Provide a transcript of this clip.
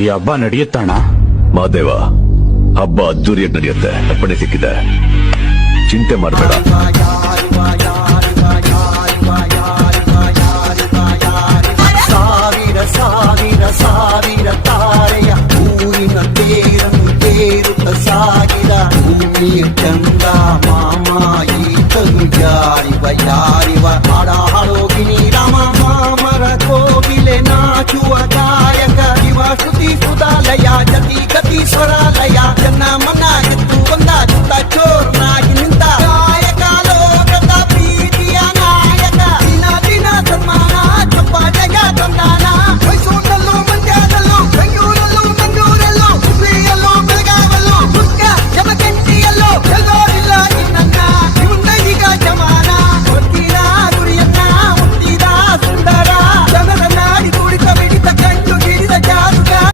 ಈ ಹಬ್ಬ ನಡೆಯುತ್ತಣ್ಣ? ಮಾದೇವ, ಹಬ್ಬ ಅದ್ದೂರಿಯಾಗಿ ನಡೆಯುತ್ತೆ. ಅಪ್ಪಣೆ ಸಿಕ್ಕಿದೆ, ಚಿಂತೆ ಮಾಡಬೇಡ.